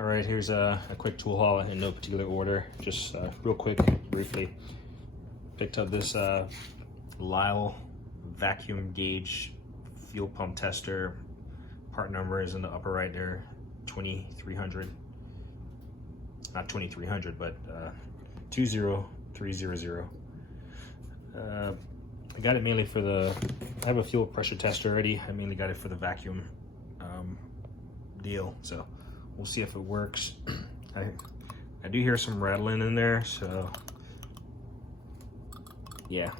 All right, here's a quick tool haul in no particular order. Just real quick, briefly. Picked up this Lisle vacuum gauge fuel pump tester. Part number is in the upper right there, 2300. Not 2300, but 20300. I got it mainly for I have a fuel pressure tester already. I mainly got it for the vacuum deal, so we'll see if it works. I do hear some rattling in there, so yeah,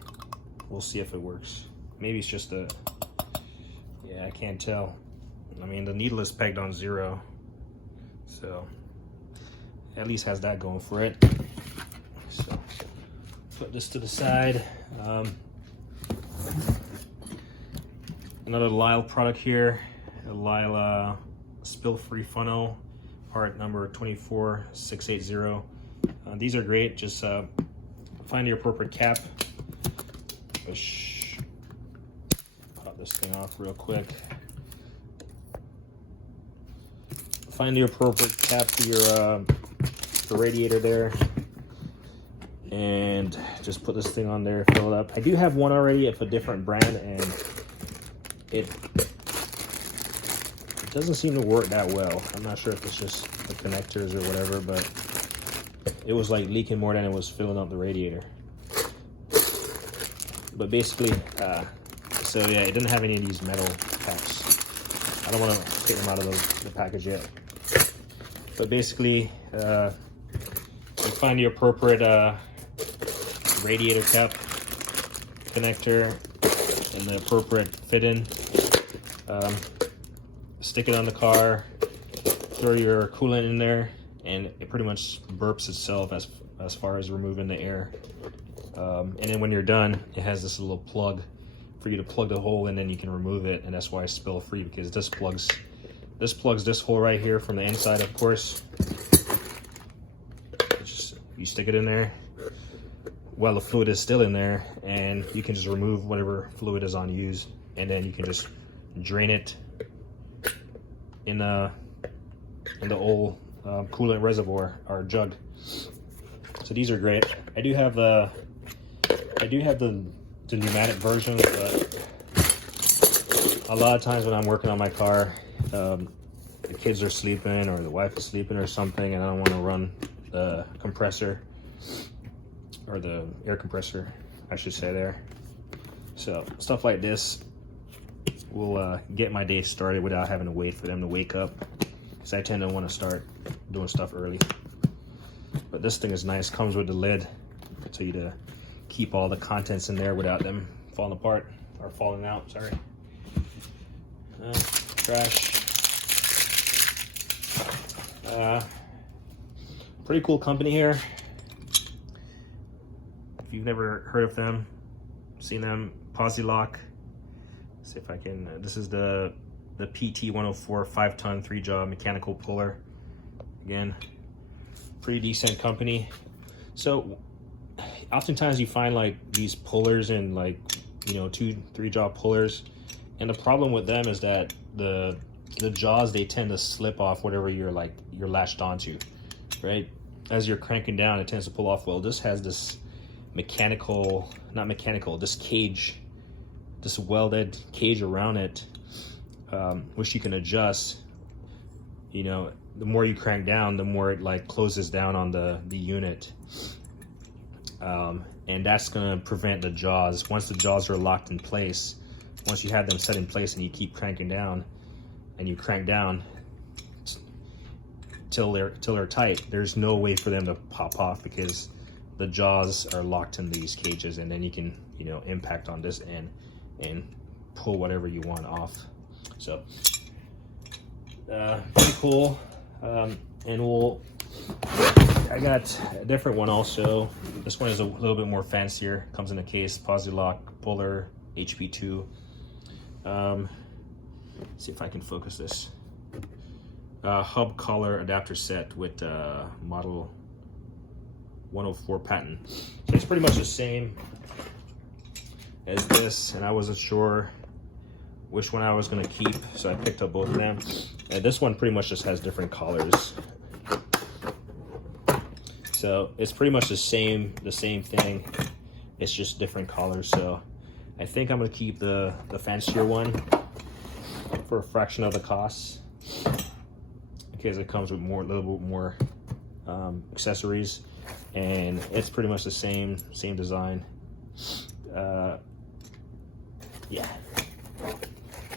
we'll see if it works. Maybe it's just yeah, I can't tell. I mean, the needle is pegged on 0, so at least has that going for it. So put this to the side. Another Lisle product here, a Lisle spill-free funnel, part number 24680. These are great. Just find the appropriate cap. Pop this thing off real quick. Find the appropriate cap for your radiator there, and just put this thing on there, fill it up. I do have one already of a different brand, and it doesn't seem to work that well. I'm not sure if it's just the connectors or whatever, but it was like leaking more than it was filling up the radiator. But basically, so yeah, it didn't have any of these metal caps. I don't want to take them out of the package yet. But basically, you find the appropriate radiator cap connector and the appropriate fit-in. Stick it on the car, throw your coolant in there, and it pretty much burps itself as far as removing the air. And then when you're done, it has this little plug for you to plug the hole in, and you can remove it. And that's why it's spill free, because this plugs this hole right here from the inside, of course. You stick it in there while the fluid is still in there, and you can just remove whatever fluid is unused, and then you can just drain it in the old coolant reservoir or jug. So these are great. I do have the pneumatic version, but a lot of times when I'm working on my car, the kids are sleeping or the wife is sleeping or something, and I don't want to run the compressor, or the air compressor, I should say there. So stuff like this will get my day started without having to wait for them to wake up, because I tend to want to start doing stuff early. But this thing is nice, comes with the lid so you to keep all the contents in there without them falling apart or falling out, sorry. Trash. Pretty cool company here. If you've never heard of them, seen them, Posi. See if I can, this is the PT104 5-ton 3-jaw mechanical puller. Again, pretty decent company. So oftentimes you find like these pullers in like, 2-3-jaw pullers, and the problem with them is that the jaws, they tend to slip off whatever you're latched onto, right? As you're cranking down, it tends to pull off. Well, this has this this cage, this welded cage around it, which you can adjust. The more you crank down, the more it like closes down on the unit, and that's gonna prevent the jaws. Once the jaws are locked in place, once you have them set in place and you keep cranking down, and you crank down till they're tight, there's no way for them to pop off, because the jaws are locked in these cages, and then you can impact on this end and pull whatever you want off. So pretty cool. And I got a different one also. This one is a little bit more fancier, comes in a case, Posi puller, HP2. See if I can focus this. Hub collar adapter set with model 104 patent. So it's pretty much the same as this, and I wasn't sure which one I was going to keep, so I picked up both of them. And this one pretty much just has different collars. So it's pretty much the same thing. It's just different colors. So I think I'm gonna keep the fancier one for a fraction of the cost, because it comes with a little bit more accessories, and it's pretty much the same design. Yeah.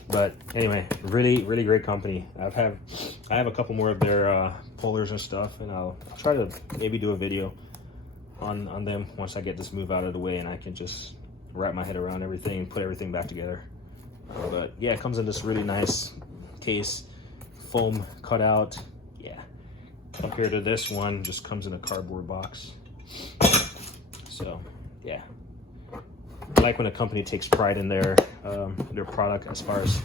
But anyway, really great company. I have a couple more of their pullers and stuff, and I'll try to maybe do a video on them once I get this move out of the way and I can just wrap my head around everything and put everything back together. But yeah, it comes in this really nice case, foam cutout. Yeah, compared to this one, just comes in a cardboard box. So yeah, I like when a company takes pride in their product, as far as,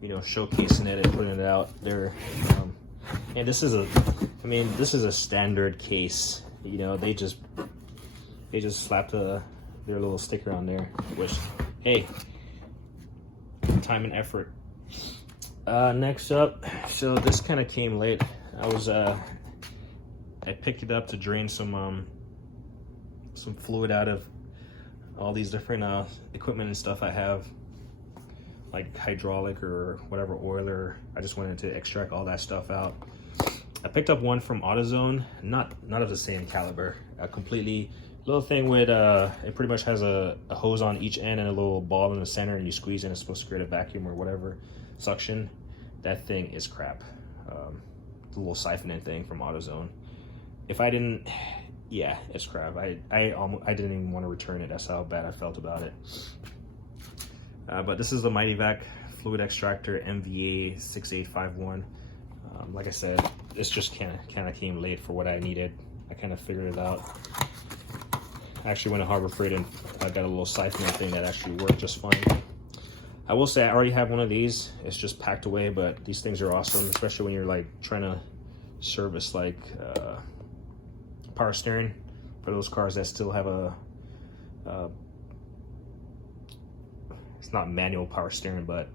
you know, showcasing it and putting it out there. And this is a standard case. You know, they just slapped their little sticker on there, which, hey, time and effort. Next up, so this kind of came late. I picked it up to drain some fluid out of all these different equipment and stuff I have, like hydraulic or whatever, oiler. I just wanted to extract all that stuff out. I picked up one from AutoZone, not of the same caliber. A completely little thing with it pretty much has a hose on each end and a little ball in the center, and you squeeze and it's supposed to create a vacuum or whatever, suction. That thing is crap. The little siphoning thing from AutoZone. If I didn't, yeah, it's crap. I didn't even want to return it. That's how bad I felt about it. But this is the Mityvac fluid extractor MVA 6851. Like I said, this just kind of came late for what I needed. I kind of figured it out. I actually went to Harbor Freight and I got a little siphoning thing that actually worked just fine. I will say I already have one of these. It's just packed away, but these things are awesome, especially when you're like trying to service like power steering for those cars that still have a it's not manual power steering, but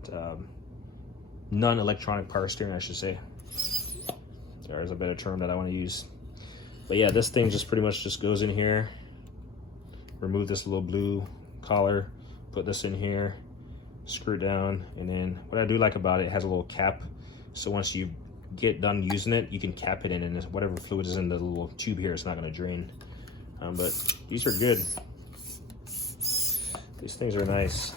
non-electronic power steering, I should say. There's a better term that I want to use. But yeah, this thing just pretty much just goes in here, remove this little blue collar, put this in here, screw it down, and then what I do like about it, it has a little cap, so once you get done using it, you can cap it in, and whatever fluid is in the little tube here, it's not going to drain. But these are good. These things are nice.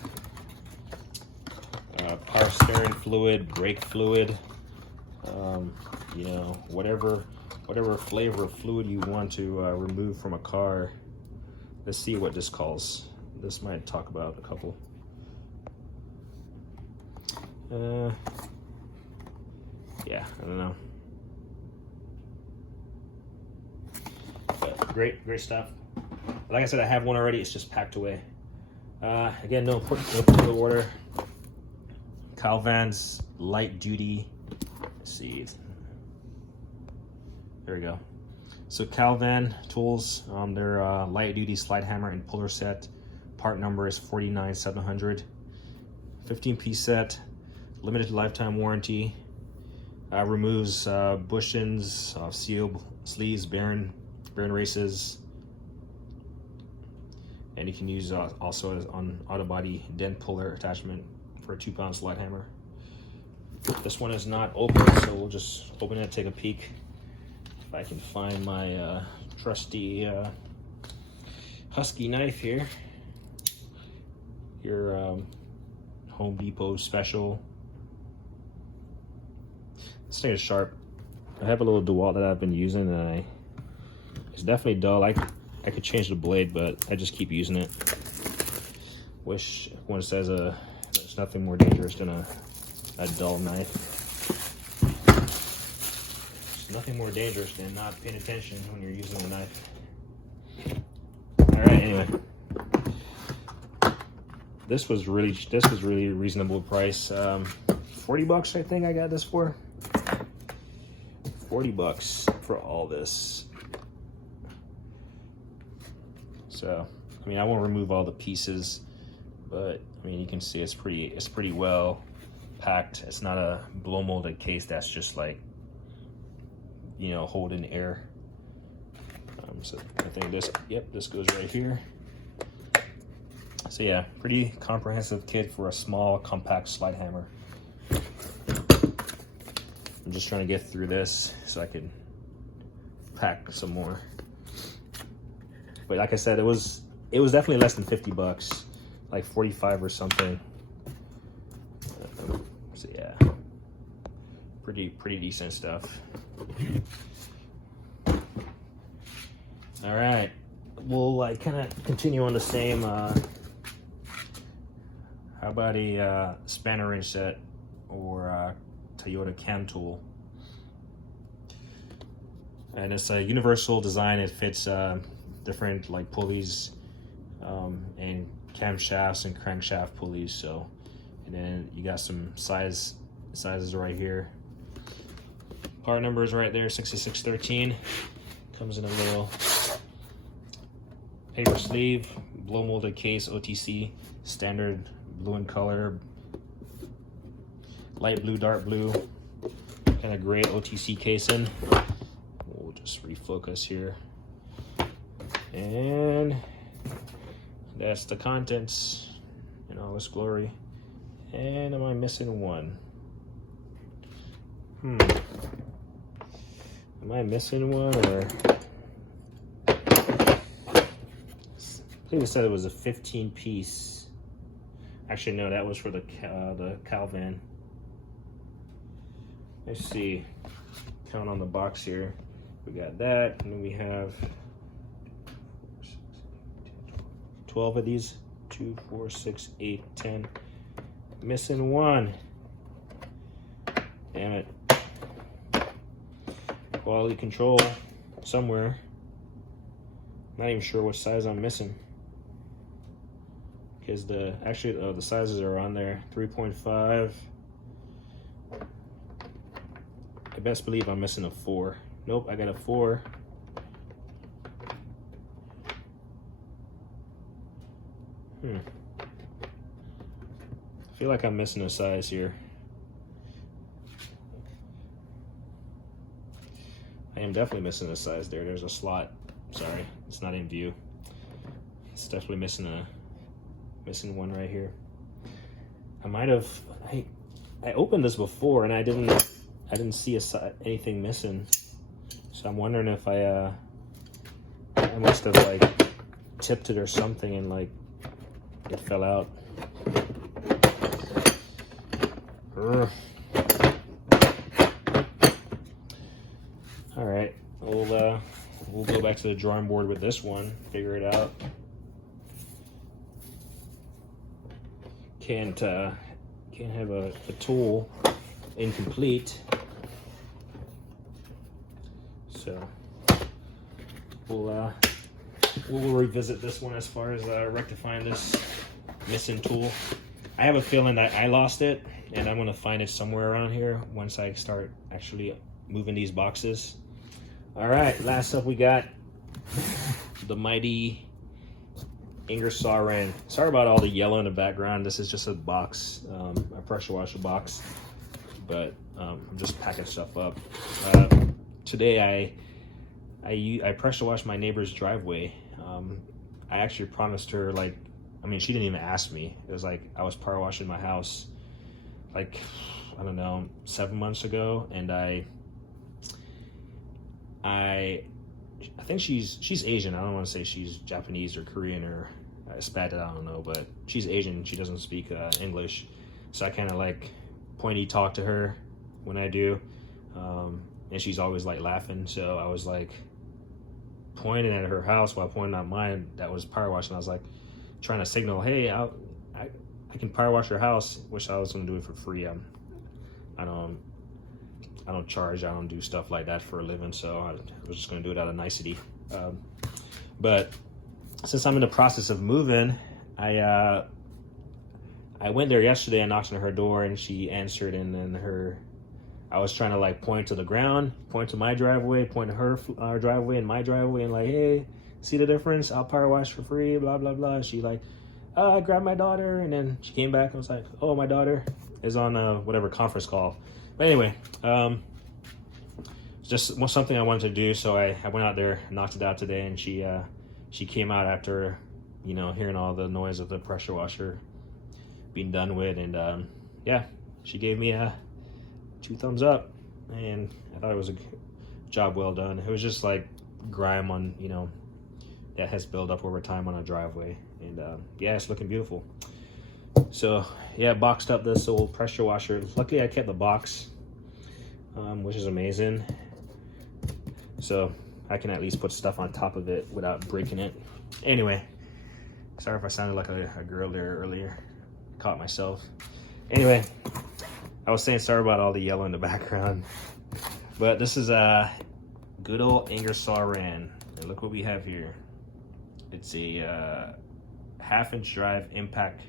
Power steering fluid, brake fluid, you know, whatever flavor of fluid you want to remove from a car. Let's see what this calls. This might talk about a couple. Yeah, I don't know. But great stuff. Like I said, I have one already. It's just packed away. Again, no particular order. Calvan's light duty. Let's see. There we go. So Calvan tools, their light duty slide hammer and puller set. Part number is 49700. 15-piece set. Limited lifetime warranty. Removes bushings, seal sleeves, bearing races, and you can use also on auto body dent puller attachment for a 2-pound slide hammer. This one is not open, so we'll just open it, take a peek. If I can find my trusty Husky knife here. Your Home Depot special. This thing is sharp. I have a little DeWalt that I've been using, and it's definitely dull. I could change the blade, but I just keep using it. Wish one says there's nothing more dangerous than a dull knife. There's nothing more dangerous than not paying attention when you're using a knife. All right, anyway. This was really a reasonable price. 40 bucks, I think I got this for. 40 bucks for all this. So, I mean, I won't remove all the pieces, but I mean, you can see it's pretty well packed. It's not a blow molded case that's just like, you know, holding air. So I think this, yep, this goes right here. So yeah, pretty comprehensive kit for a small, compact slide hammer. I'm just trying to get through this so I can pack some more. But like I said, it was definitely less than 50 bucks, like 45 or something. So yeah, pretty decent stuff. All right, we'll like kind of continue on the same. How about a spanner wrench set or Toyota cam tool? And it's a universal design. It fits different like pulleys and camshafts and crankshaft pulleys. So, and then you got some sizes right here. Part number is right there, 6613. Comes in a little paper sleeve, blow molded case, OTC, standard blue in color, light blue, dark blue, kind of gray OTC casing. We'll just refocus here. And that's the contents in all its glory. And am I missing one? Am I missing one, or? I think it said it was a 15-piece. Actually, no, that was for the Calvin. Let's see. Count on the box here. We got that, and then we have 12 of these. 2, 4, 6, 8, 10. Missing one. Damn it. Quality control somewhere. Not even sure which size I'm missing, because the sizes are on there. 3.5. I best believe I'm missing a 4. Nope, I got a 4. I feel like I'm missing a size here. I am definitely missing a size there. There's a slot. Sorry, it's not in view. It's definitely missing one right here. I might have. I opened this before and I didn't see anything missing. So I'm wondering if I must have like tipped it or something and like it fell out. All right, we'll go back to the drawing board with this one. Figure it out. Can't have a tool incomplete. So we'll revisit this one as far as rectifying this missing tool. I have a feeling that I lost it, and I'm gonna find it somewhere around here once I start actually moving these boxes. All right, last up we got the mighty Ingersoll wrench. Sorry about all the yellow in the background. This is just a box, a pressure washer box, but I'm just packing stuff up. Today I pressure washed my neighbor's driveway. I actually promised her, like, I mean, she didn't even ask me. It was like I was power washing my house, like, I don't know, 7 months ago, and I think she's Asian. I don't want to say she's Japanese or Korean or Spanish. I don't know, but she's Asian. She doesn't speak English, so I kind of like pointy talk to her when I do, and she's always like laughing. So I was like pointing at her house while pointing at mine that was power washing. I was like trying to signal, hey, I can power wash your house. Wish I was gonna do it for free. I don't charge. I don't do stuff like that for a living, so I was just gonna do it out of nicety. But since I'm in the process of moving, I went there yesterday. I knocked on her door and she answered, and then I was trying to like point to the ground, point to my driveway, point to her driveway and my driveway, and like, hey, see the difference? I'll power wash for free, blah blah blah. She like, I grabbed my daughter, and then she came back and was like, oh, my daughter is on whatever conference call. But anyway, so just something I wanted to do. So I went out there, knocked it out today, and she came out after, you know, hearing all the noise of the pressure washer being done with, and yeah, she gave me a 2 thumbs up, and I thought it was a job well done. It was just like grime on, you know, that has built up over time on a driveway, and yeah, it's looking beautiful. So yeah, boxed up this old pressure washer. Luckily I kept the box, which is amazing, so I can at least put stuff on top of it without breaking it. Anyway, sorry if I sounded like a girl there earlier. Caught myself. Anyway, I was saying sorry about all the yellow in the background, but this is a good old Ingersoll Rand, and look what we have here. It's a 1/2-inch drive impact.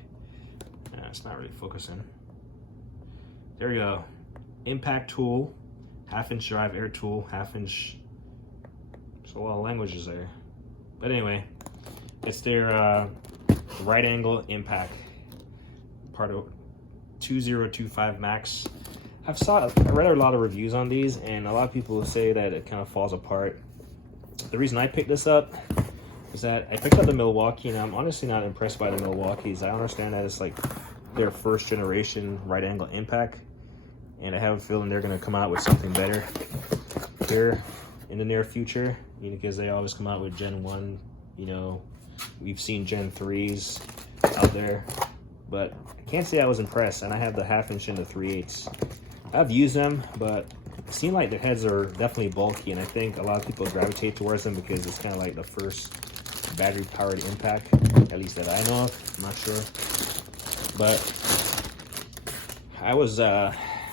It's not really focusing. There we go. Impact tool, 1/2-inch drive air tool, 1/2-inch. There's a lot of languages there, but anyway, it's their right angle impact, part of 2025 max. I read a lot of reviews on these, and a lot of people say that it kind of falls apart. The reason I picked this up is that I picked up the Milwaukee, and I'm honestly not impressed by the Milwaukees. I understand that it's like their 1st generation right angle impact, and I have a feeling they're going to come out with something better here in the near future, you know, because they always come out with Gen 1, you know. We've seen Gen 3s out there, but I can't say I was impressed, and I have the 1/2-inch and the 3/8. I've used them, but it seemed like the heads are definitely bulky, and I think a lot of people gravitate towards them because it's kind of like the first battery-powered impact, at least that I know of. I'm not sure, but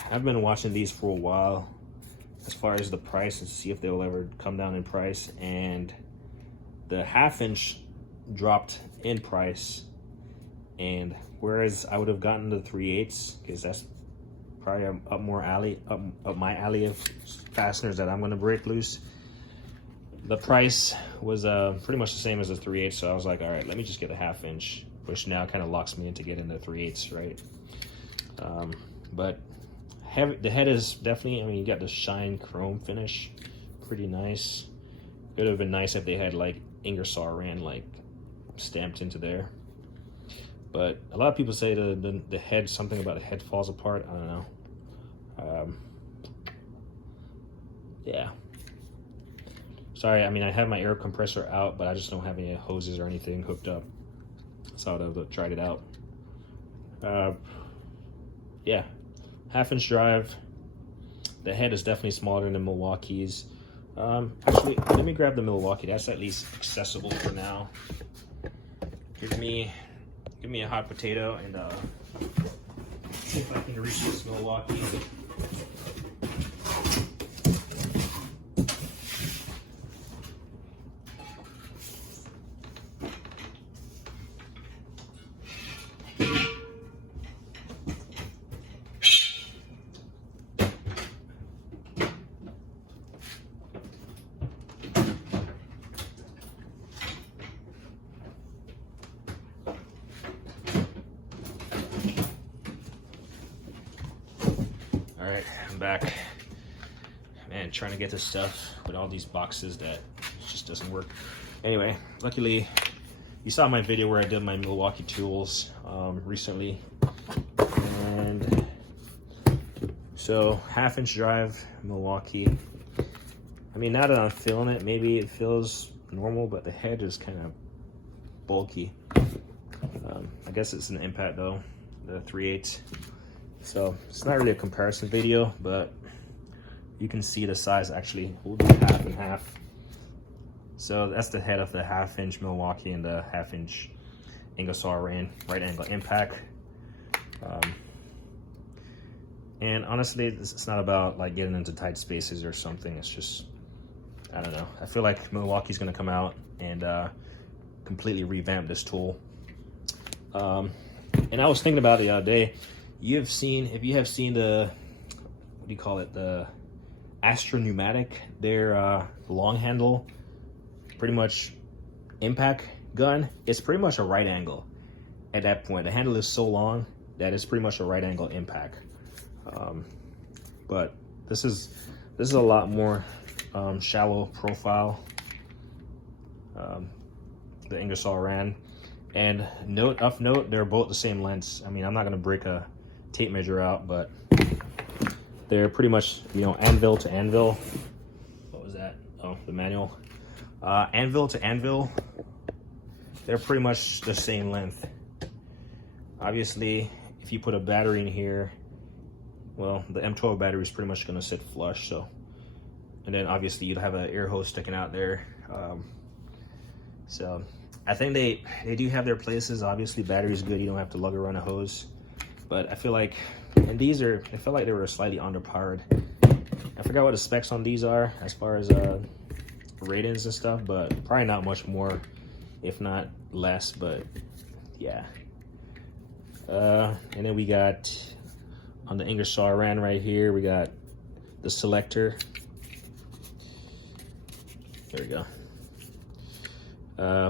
I've been watching these for a while as far as the price, and see if they'll ever come down in price. And the 1/2-inch dropped in price, and whereas I would have gotten the 3/8 because that's probably up my alley of fasteners that I'm going to break loose. The price was pretty much the same as the 3/8, so I was like, all right, let me just get a 1/2-inch, which now kind of locks me into getting the 3/8, right? But the head is definitely, I mean, you got the shine chrome finish, pretty nice. It would have been nice if they had like Ingersoll Rand like stamped into there. But a lot of people say the head, something about the head falls apart. I don't know. Yeah. Sorry, I mean, I have my air compressor out, but I just don't have any hoses or anything hooked up. So I would have tried it out. Yeah, 1/2-inch drive. The head is definitely smaller than the Milwaukee's. Actually, let me grab the Milwaukee. That's at least accessible for now. Give me a hot potato, and see if I can reach this Milwaukee. All right, I'm back. Man, trying to get this stuff with all these boxes that just doesn't work. Anyway, luckily, you saw my video where I did my Milwaukee tools recently. And so 1/2-inch drive, Milwaukee. I mean, now that I'm feeling it, maybe it feels normal, but the head is kind of bulky. I guess it's an impact though, the 3/8. So it's not really a comparison video, but you can see the size actually will be half and half. So that's the head of the 1/2-inch Milwaukee and the 1/2-inch Ingersoll Rand right angle impact. And honestly, it's not about like getting into tight spaces or something. It's just, I don't know. I feel like Milwaukee's gonna come out and completely revamp this tool. And I was thinking about it the other day. If you have seen the, what do you call it, the Astro Pneumatic, their long handle, pretty much impact gun, it's pretty much a right angle at that point. The handle is so long that it's pretty much a right angle impact. But this is a lot more shallow profile. The Ingersoll ran. And of note, they're both the same lengths. I mean, I'm not gonna break a tape measure out, but they're pretty much, you know, anvil to anvil. What was that? Oh, the manual. Anvil to anvil, they're pretty much the same length. Obviously, if you put a battery in here, well, the M12 battery is pretty much gonna sit flush, so. And then obviously you'd have an air hose sticking out there. So I think they do have their places. Obviously battery's good, you don't have to lug around a hose. But I feel like, and these are, I felt like they were slightly underpowered. I forgot what the specs on these are as far as ratings and stuff, but probably not much more, if not less, but yeah. And then we got, on the Ingersoll ran right here, we got the selector. There we go.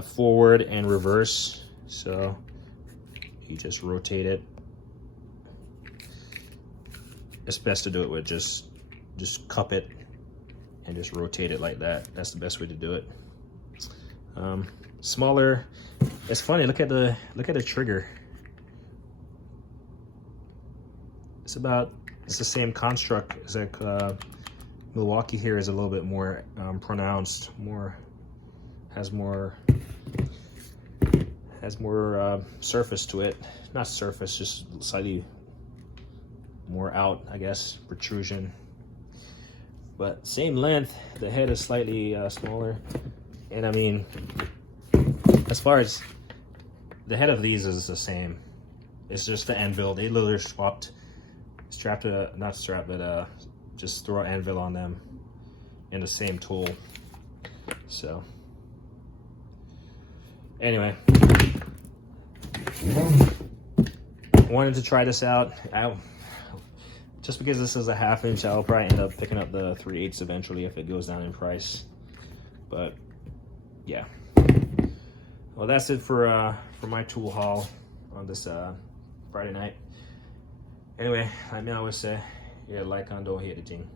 Forward and reverse, so you just rotate it. It's best to do it with just cup it and just rotate it like that. That's the best way to do it. Smaller. It's funny. Look at the trigger. It's the same construct. It's like Milwaukee here is a little bit more pronounced, has more surface to it. Not surface, just slightly more out, I guess, protrusion. But same length. The head is slightly smaller, and I mean, as far as the head of these is the same. It's just the anvil. They literally just throw an anvil on them in the same tool. So anyway, wanted to try this out. Just because this is a 1/2 inch, I'll probably end up picking up the 3/8 eventually if it goes down in price. But yeah, well, that's it for my tool haul on this Friday night. Anyway, like me always say, yeah, like on, don't hit the thing.